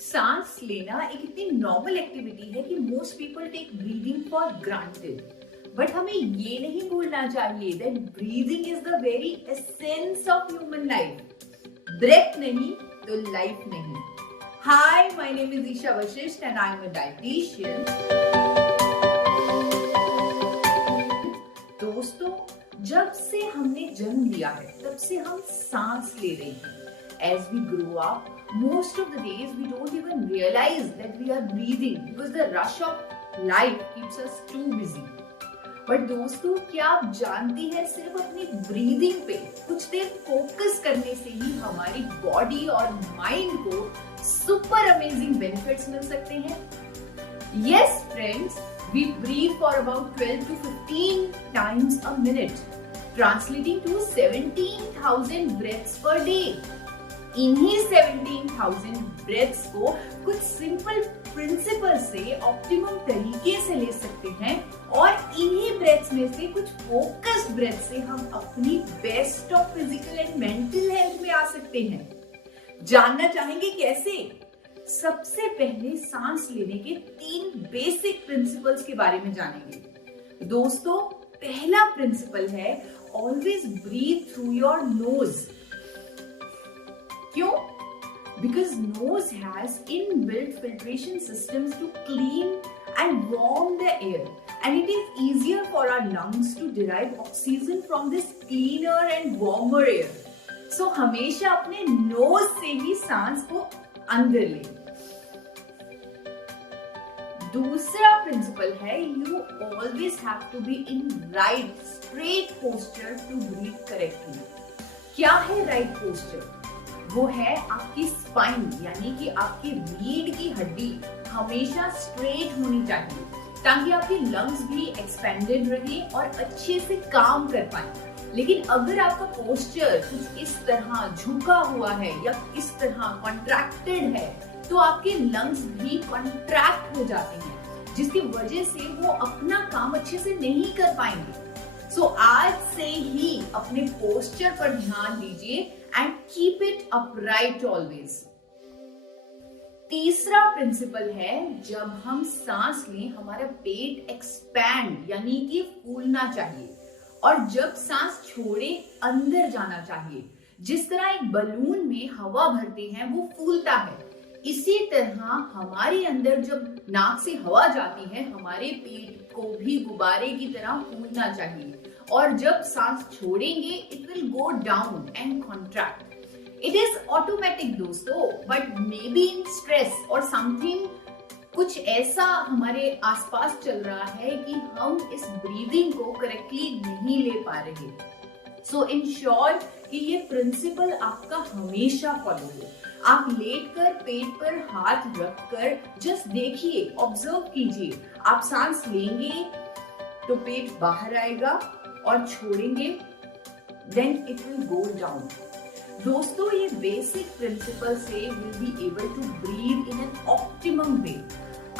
सांस लेना एक इतनी नॉर्मल एक्टिविटी है कि most people take breathing for granted, but हमें ये नहीं भूलना चाहिए that breathing is the very essence of human life. Breath नहीं तो लाइफ नहीं। Hi, my name is Isha Vashishtha and I am a dietitian. दोस्तों, जब से हमने जन्म लिया है तब से हम सांस ले रहे हैं। As we grow up, most of the days we don't even realize that we are breathing because the rush of life keeps us too busy. But दोस्तों, क्या आप जानती हैं सिर्फ अपनी ब्रीदिंग पे कुछ देर फोकस करने से ही हमारी बॉडी और माइंड को सुपर अमेजिंग बेनिफिट्स मिल सकते हैं? Yes friends, we breathe for about 12 to 15 times a minute, translating to 17,000 breaths per day. इन्हीं 17,000 ब्रेथ्स को कुछ सिंपल प्रिंसिपल से ऑप्टिमम तरीके से ले सकते हैं और इन्हीं ब्रेथ्स में से कुछ फोकस्ड ब्रेथ से हम अपनी best of physical and mental health में आ सकते हैं। जानना चाहेंगे कैसे? सबसे पहले सांस लेने के 3 बेसिक प्रिंसिपल्स के बारे में जानेंगे। दोस्तों, पहला प्रिंसिपल है always breathe through your nose. क्यों? Because nose has inbuilt filtration systems to clean and warm the air, and it is easier for our lungs to derive oxygen from this cleaner and warmer air. So हमेशा अपने nose से ही सांस को अंदर लें। दूसरा principal है you always have to be in right straight posture to breathe correctly. क्या है right posture? वो है आपकी स्पाइन, यानी कि आपकी रीढ़ की हड्डी हमेशा स्ट्रेट होनी चाहिए ताकि आपके लंग्स भी एक्सपेंडेड रहे और अच्छे से काम कर पाए। लेकिन अगर आपका पोस्चर कुछ इस तरह झुका हुआ है या इस तरह कॉन्ट्रैक्टेड है तो आपके लंग्स भी कॉन्ट्रैक्ट हो जाते हैं, जिसकी वजह से वो अपना काम अच्छे से नहीं कर पाएंगे। सो आज से ही अपने पोस्चर पर ध्यान दीजिए and keep it upright always. तीसरा प्रिंसिपल है जब हम सांस लें हमारा पेट एक्सपैंड यानी कि फूलना चाहिए, और जब सांस छोड़े अंदर जाना चाहिए। जिस तरह एक बलून में हवा भरते हैं वो फूलता है, इसी तरह हमारे अंदर जब नाक से हवा जाती है हमारे पेट को भी गुब्बारे की तरह फूलना चाहिए, और जब सांस छोड़ेंगे it will go down and contract. It is automatic दोस्तों, but may be in stress और समथिंग कुछ ऐसा हमारे आसपास चल रहा है कि हम इस ब्रीदिंग को करेक्टली नहीं ले पा रहे। सो इंश्योर कि ये प्रिंसिपल आपका हमेशा फॉलो हो। आप लेटकर पेट पर हाथ रखकर जस्ट देखिए, ऑब्जर्व कीजिए। आप सांस लेंगे तो पेट बाहर आएगा और छोड़ेंगे then it will go down. दोस्तों, ये बेसिक प्रिंसिपल से will be able to breathe in an optimum way.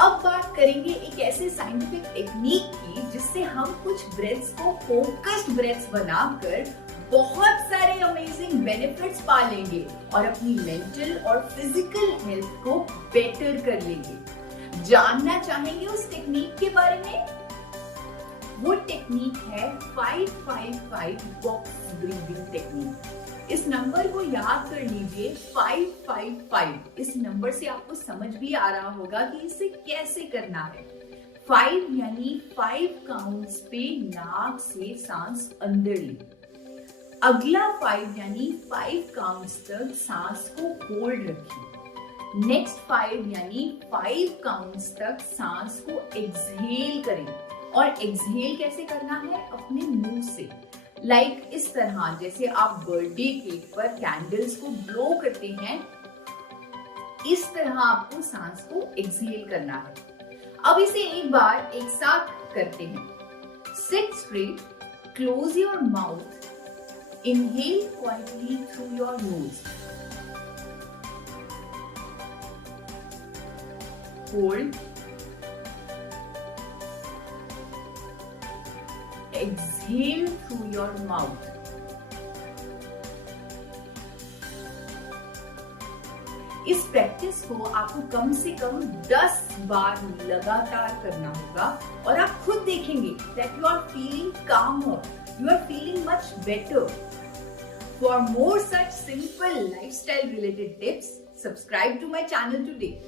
अब बात करेंगे एक ऐसे साइंटिफिक टेक्निक की जिससे हम कुछ ब्रेथ्स को फोकस्ड ब्रेथ्स बनाकर बहुत सारे अमेजिंग बेनिफिट्स पा लेंगे और अपनी मेंटल और फिजिकल हेल्थ को बेटर कर लेंगे। जानना चाहेंगे उस टेक्निक के बारे में? वो टेक्निक है 5-5-5 बॉक्स ब्रीदिंग टेक्निक। इस नंबर को याद कर लीजिए, 5-5-5। इस नंबर से आपको समझ भी आ रहा होगा कि इसे कैसे करना है। 5 यानी 5 काउंट्स पे नाक से सांस अंदर ली। अगला 5 यानी 5 काउंट्स तक सांस को होल्ड रखिए। नेक्स्ट 5 यानी 5 काउंट्स तक सांस को एक्सहेल करें, और एक्सहेल कैसे करना है? अपने मुंह से, लाइक इस तरह जैसे आप बर्थडे केक पर कैंडल्स को ब्लो करते हैं, इस तरह आपको सांस को एक्सहेल करना है। अब इसे एक बार एक साथ करते हैं। Seat straight, close your mouth, inhale quietly through your nose, hold, exhale through your mouth. इस प्रैक्टिस को आपको कम से कम 10 बार लगातार करना होगा और आप खुद देखेंगे that you are feeling calmer, you are feeling much better. For more such simple lifestyle related tips, subscribe to my channel today.